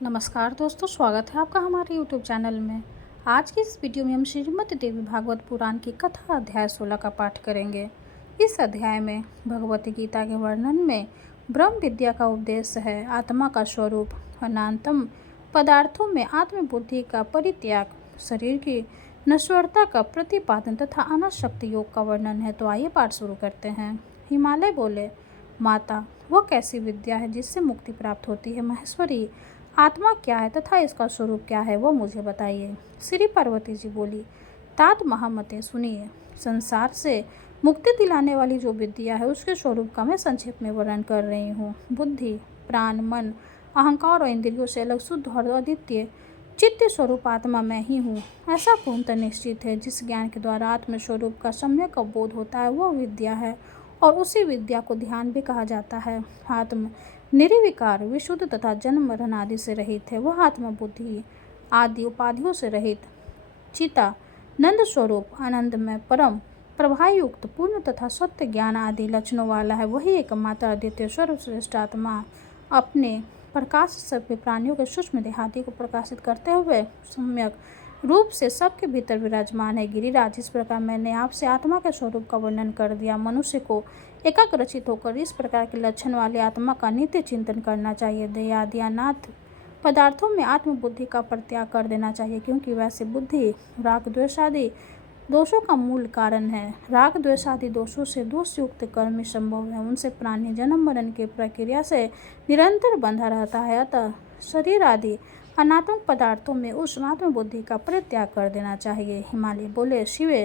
नमस्कार दोस्तों, स्वागत है आपका हमारे यूट्यूब चैनल में। आज की इस वीडियो में हम श्रीमद् देवी भागवत पुराण की कथा अध्याय 16 का पाठ करेंगे। इस अध्याय में भगवती गीता के वर्णन में ब्रह्म विद्या का उपदेश है, आत्मा का स्वरूप, अनात्म पदार्थों में आत्मबुद्धि का परित्याग, शरीर की नश्वरता का प्रतिपादन तथा अनाशक्ति योग का वर्णन है। तो आइए पाठ शुरू करते हैं। हिमालय बोले, माता, वह कैसी विद्या है जिससे मुक्ति प्राप्त होती है? महेश्वरी, आत्मा क्या है तथा इसका स्वरूप क्या है, वो मुझे बताइए। श्री पार्वती जी बोली, तात महामते, सुनिए। संसार से मुक्ति दिलाने वाली जो विद्या है उसके स्वरूप का मैं संक्षेप में वर्णन कर रही हूँ। बुद्धि, प्राण, मन, अहंकार और इंद्रियों से अलग शुद्ध और अद्वितीय चित्त स्वरूप आत्मा मैं ही हूँ, ऐसा पूर्णतः निश्चित है। जिस ज्ञान के द्वारा आत्म स्वरूप का सम्यक अवबोध होता है वह विद्या है, और उसी विद्या को ध्यान भी कहा जाता है। आत्म निर्विकार, विशुद्ध तथा जन्म मरण आदि से रहित है। वह आत्मा बुद्धि आदि उपाधियों से रहित, चिता नंद स्वरूप, आनंद में परम प्रभायुक्त, पूर्ण तथा सत्य ज्ञान आदि लक्षणों वाला है। वही एकमात्र अद्वितीय सर्वश्रेष्ठ आत्मा अपने प्रकाश से सभी प्राणियों के सूक्ष्म देहादि को प्रकाशित करते हुए सम्यक रूप से सबके भीतर विराजमान है। गिरिराज, इस प्रकार मैंने आपसे आत्मा के स्वरूप का वर्णन कर दिया। मनुष्य को एकाग्रचित होकर इस प्रकार के लक्षण वाले आत्मा का नित्य चिंतन करना चाहिए। देहादि अनाथ पदार्थों में आत्मबुद्धि का परित्याग कर देना चाहिए, क्योंकि वैसे बुद्धि राग द्वेष आदि दोषों का मूल कारण है। राग द्वेष आदि दोषों से दोष युक्त कर्म संभव है। उनसे प्राणी जन्म मरण की प्रक्रिया से निरंतर बंधा रहता है। अतः शरीर आदि अनात्मक पदार्थों में उस आत्मबुद्धि का परित्याग कर देना चाहिए। हिमालय बोले, शिवे,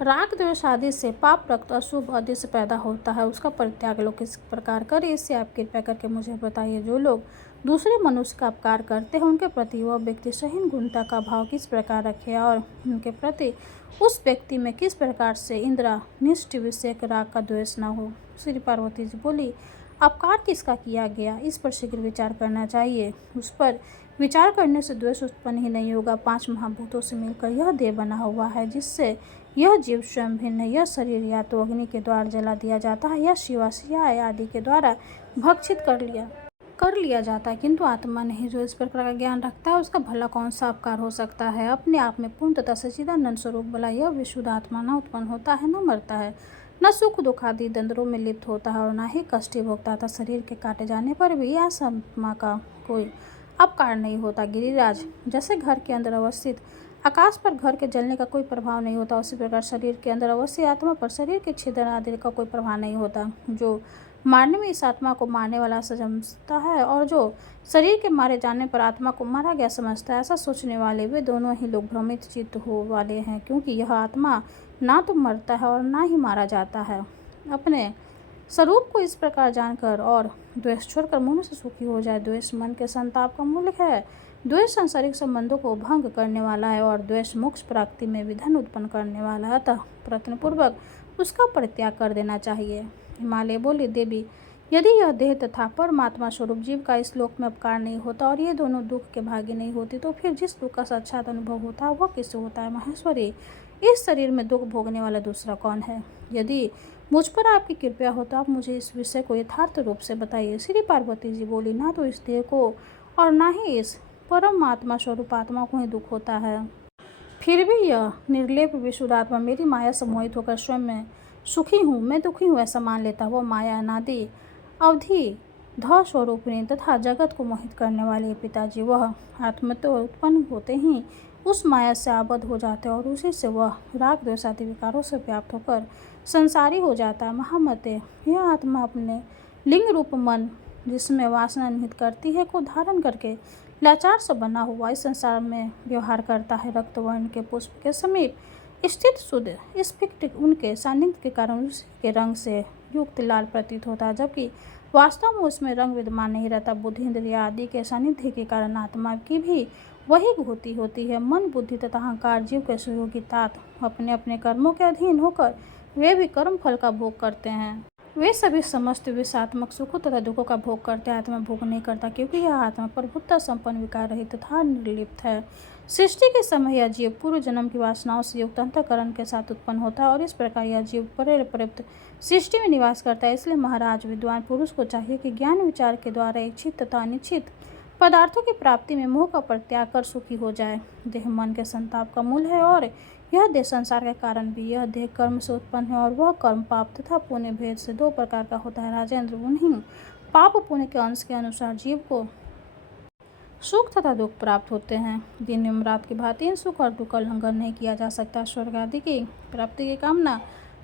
राग द्वेष आदि से पाप, रक्त, अशुभ आदि से पैदा होता है, उसका परित्याग लोग किस प्रकार करें, इससे आप कृपया करके मुझे बताइए। जो लोग दूसरे मनुष्य का अपकार करते हैं उनके प्रति वह व्यक्ति सहीन गुणता का भाव किस प्रकार रखे, और उनके प्रति उस व्यक्ति में किस प्रकार से इंद्रियनिष्ठ विषयक राग का द्वेष न हो। श्री पार्वती जी बोली, अपकार किसका किया गया, इस पर शीघ्र विचार करना चाहिए। उस पर विचार करने से द्वेष उत्पन्न ही नहीं होगा। 5 महाभूतों से मिलकर यह देह बना हुआ है, जिससे यह जीव स्वयं भिन्न है। यह शरीर या तो अग्नि के द्वारा जला दिया जाता है या शिवाशिया आदि के द्वारा भक्षित कर लिया जाता है, किंतु आत्मा नहीं। जो इस प्रकार का ज्ञान रखता है उसका भला कौन सा अपकार हो सकता है। अपने आप में पूर्ण तथा सच्चिदानंद स्वरूप भला यह विशुद्ध आत्मा न उत्पन्न होता है, न मरता है, न सुख दुख आदि दंद्रों में लिप्त होता है, और न ही कष्ट भोगता था। शरीर के काटे जाने पर भी ऐसा आत्मा का कोई अपकार नहीं होता। गिरिराज, जैसे घर के अंदर अवस्थित आकाश पर घर के जलने का कोई प्रभाव नहीं होता, उसी प्रकार शरीर के अंदर अवस्थित आत्मा पर शरीर के छिद्र आदि का कोई प्रभाव नहीं होता। जो मारने में इस आत्मा को मारने वाला समझता है, और जो शरीर के मारे जाने पर आत्मा को मारा गया समझता है, ऐसा सोचने वाले वे दोनों ही लोग भ्रमित चित्त हो वाले हैं, क्योंकि यह आत्मा ना तो मरता है और ना ही मारा जाता है। अपने स्वरूप को इस प्रकार जानकर और द्वेष छोड़कर मनुष्य सुखी हो जाए। द्वेष मन के संताप का मूल है। द्वेष सांसारिक संबंधों को भंग करने वाला है, और द्वेष मोक्ष प्राप्ति में विघ्न उत्पन्न करने वाला है। अतः प्रयत्नपूर्वक उसका परित्याग कर देना चाहिए। हिमालय बोली, देवी, यदि यह देह तथा परमात्मा स्वरूप जीव का इस लोक में अपकार नहीं होता और ये दोनों दुख के भागी नहीं होती, तो फिर जिस दुख का साक्षात अनुभव होता है वह किससे होता है? महेश्वरी, इस शरीर में दुख भोगने वाला दूसरा कौन है? यदि मुझ पर आपकी कृपया हो तो आप मुझे इस विषय को यथार्थ रूप से बताइए। श्री पार्वती जी बोली, ना तो इस देह को और ना ही इस परमात्मा स्वरूप आत्मा को ही दुख होता है। फिर भी यह निर्लेप विशुद्ध आत्मा मेरी माया से मोहित होकर स्वयं में सुखी हूँ, मैं दुखी हूँ ऐसा मान लेता। वह माया अनादि अवधि ध स्वरूपिणी तथा जगत को मोहित करने वाले पिताजी, वह आत्मा तो उत्पन्न होते ही उस माया से आबद्ध हो जाते हैं, और उसी से वह राग द्वेष आदि विकारों से व्याप्त होकर संसारी हो जाता है। महामते, यह आत्मा अपने लिंग रूप मन, जिसमें वासना निहित करती है, को धारण करके लाचार से बना हुआ इस संसार में व्यवहार करता है। रक्त वर्ण के पुष्प के समीप स्थित शुद्ध स्फटिक उनके सानिध्य के कारण उसके रंग से युक्त लाल प्रतीत होता है, जबकि वास्तव में उसमें रंग विद्यमान नहीं रहता। बुद्धि इंद्रिय आदि के सानिध्य के कारण आत्मा की भी वही होती है। मन, बुद्धि तथा अहंकार जीव के सहयोगी तात अपने अपने कर्मों के अधीन होकर वे भी कर्म फल का भोग करते हैं। वे सभी समस्त विषयात्मक सुखों तथा दुखों का भोग करते हैं। आत्मा भोग नहीं करता, क्योंकि यह आत्मा प्रभुत्ता संपन्न, विकार रहित तथा निर्लिप्त है। सृष्टि के समय यह जीव पूर्व जन्म की वासनाओं से युक्त अंतःकरण के साथ उत्पन्न होता है, और इस प्रकार यह जीव पर्याप्त सृष्टि में निवास करता है। इसलिए महाराज, विद्वान पुरुष को चाहिए कि ज्ञान विचार के द्वारा इच्छित तथा अनिच्छित पदार्थों की प्राप्ति में मोह का परित्याग कर सुखी हो जाए। देह मन के संताप का मूल है और यह देह संसार के कारण भी। यह देह कर्म से उत्पन्न है और वह कर्म पाप तथा पुण्य भेद से दो प्रकार का होता है। राजेंद्र, उन्हीं पाप पुण्य के अंश के अनुसार जीव को सुख तथा दुख प्राप्त होते हैं। दिन एवं रात की भांति इन सुख और दुख का उल्लंघन नहीं किया जा सकता। स्वर्ग आदि की प्राप्ति की कामना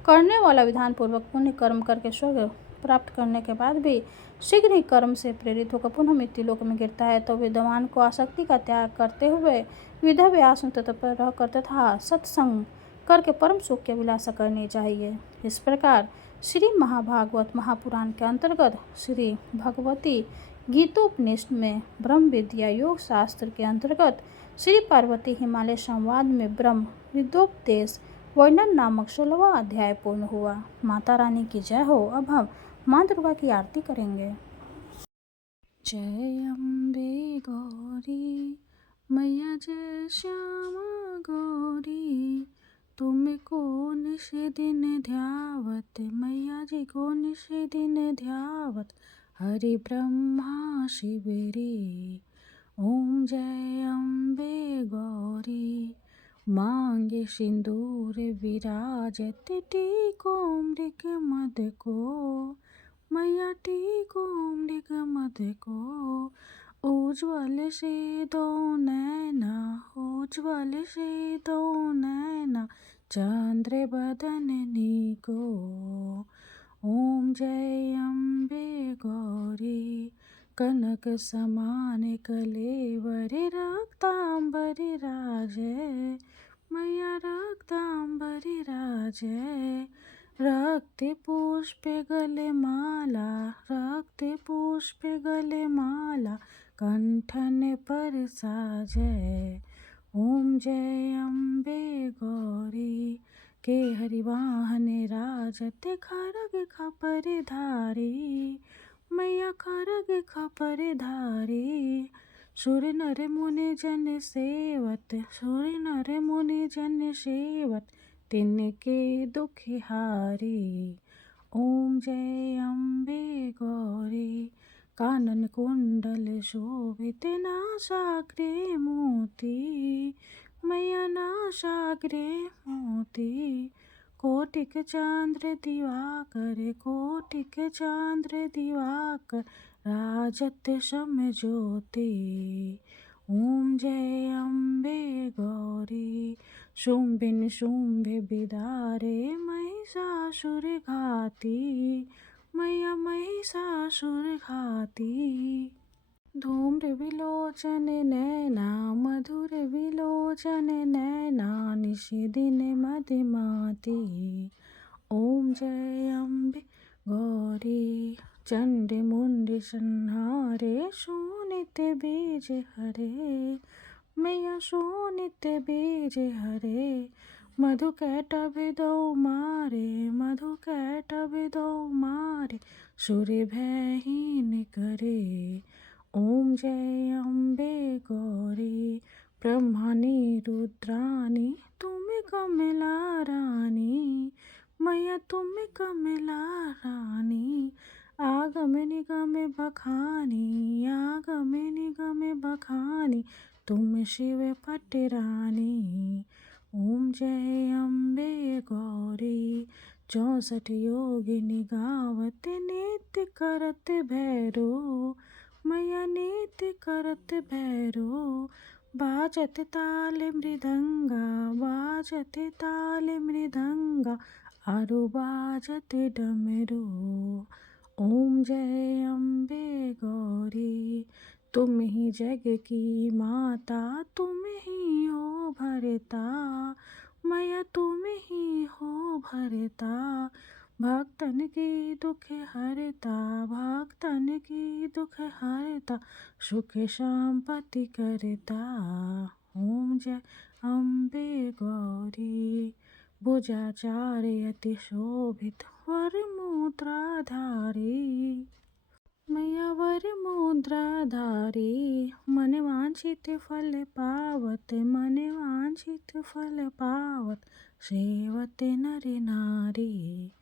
करने वाला विधान पूर्वक पुण्य कर्म करके स्वर्ग प्राप्त करने के बाद भी शीघ्र ही कर्म से प्रेरित होकर पुनः मृत्यु लोक में गिरता है, तो विद्वान को आसक्ति का त्याग करते हुए विधा व्यास तत्पर रहकर तथा सत्संग करके परम सुख की अभिलाषा करनी चाहिए। इस प्रकार श्री महाभागवत महापुराण के अंतर्गत श्री भगवती गीतोपनिषद में ब्रह्म विद्या योग शास्त्र के अंतर्गत श्री पार्वती हिमालय संवाद में ब्रह्म विद्योपदेश वर्णन नामक 16वां अध्याय पूर्ण हुआ। माता रानी की जय हो। अब हम माँ दुर्गा की आरती करेंगे। जय अम्बे गौरी मैया, जय श्यामा गौरी, तुमको निश दिन ध्यावत मैया जी को निश दिन ध्यावत, हरि ब्रह्मा शिवरी। ओम जय अम्बे गौरी, मांगे सिंदूर विराजत, टीको मृग मद को मैया, टीको मृग मद को, उज्ज्वल से दो नैना, उज्ज्वल से दो नैना, चंद्र बदननी को। ओम जय अम्बे गौरी, कनक समान कलेवर, रक्तांबर राजय मैया, रक्तांबर राजय, रक्त पुष्प गले माला, रक्त पुष्प गले माला, कंठन पर साजय। ओम जय अम्बे गौरी, के हरिवाहन राजत, खरग खपर धारी मैया, खरग खपर धारी, सुर नर मुनि जन सेवत, सुर नर मुनि जन सेवत, तिनके दुख हारी। ओम जय अम्बे गौरी, कानन कुंडल शोभित, नासाग्रे मोती मैया, नासाग्रे मोती, कोटिक चांद्र दिवाकर, कोटिक चांद्र दिवाकर, राजत सम ज्योति। ओम जय अम्बे गौरी, शुंभ निशुंभ बिदारे, महिषासुर घाती मैया, महिषासुर घाती, धूम्र विलोचन नैना, मधुर विलोचन नैना, निश दिन मदिमाती। ओम जय अम्बे गौरी, चंड मुंड संहारे, शोणित बीज हरे मैया, शोणित बीज हरे, मधु कैटभ दो मारे, मधु कैटभ दो मारे, सुर भयहीन करे। ओम जय अम्बे गौरी, ब्रह्मानी रुद्रानी, तुम कमला रानी मैया, तुम कमला रानी, आगम निगम बखानी, आगम निगम बखानी, तुम शिव पट रानी। ओम जय अम्बे गौरी, 64 योगिनी गावत, नित्य करत भैरो मैया, नित्य करत भैरो, बाजत ताल मृदंगा, बाजत ताल मृदंगा, आरु बाजत डमरू। ओम जय अम्बे गौरी, तुम ही जग की माता, तुम ही हो भरता मैया, तुम ही हो भरता, भक्तन की दुख हरता, भक्तन की दुख हरता, सुख संपत्ति करता। ओम जय अम्बे गौरी, भुजाचार्य अति शोभित, वर मुद्राधारी मैया, वर मुद्राधारी, मन वांछित फल पावत, मन वांछित फल पावत, सेवत नर नारी।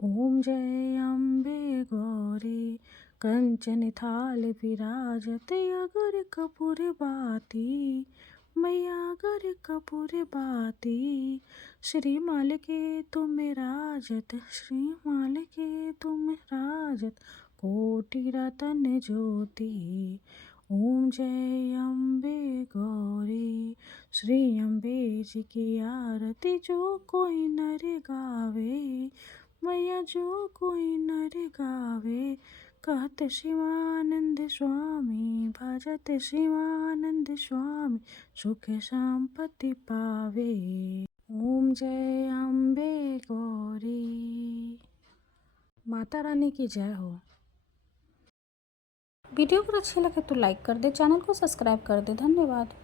ओम जय अम्बे गौरी, कंचन थाल विराजत अगर कपूर बाती, मैया अगर कपूर बाती। श्रीमाल के तुम राजत, श्रीमाल के तुम राजत, कोटि रतन ज्योति। ओम जय अम्बे गौरी, श्री अम्बे जी की आरती जो कोई नर गावे, मैया जो कोई नर गावे। कहत शिवानंद स्वामी, भजत शिवानंद स्वामी, सुख संपत्ति पावे। ओम जय अम्बे गौरी। माता रानी की जय हो। वीडियो अगर अच्छी लगे तो लाइक कर दे, चैनल को सब्सक्राइब कर दे। धन्यवाद।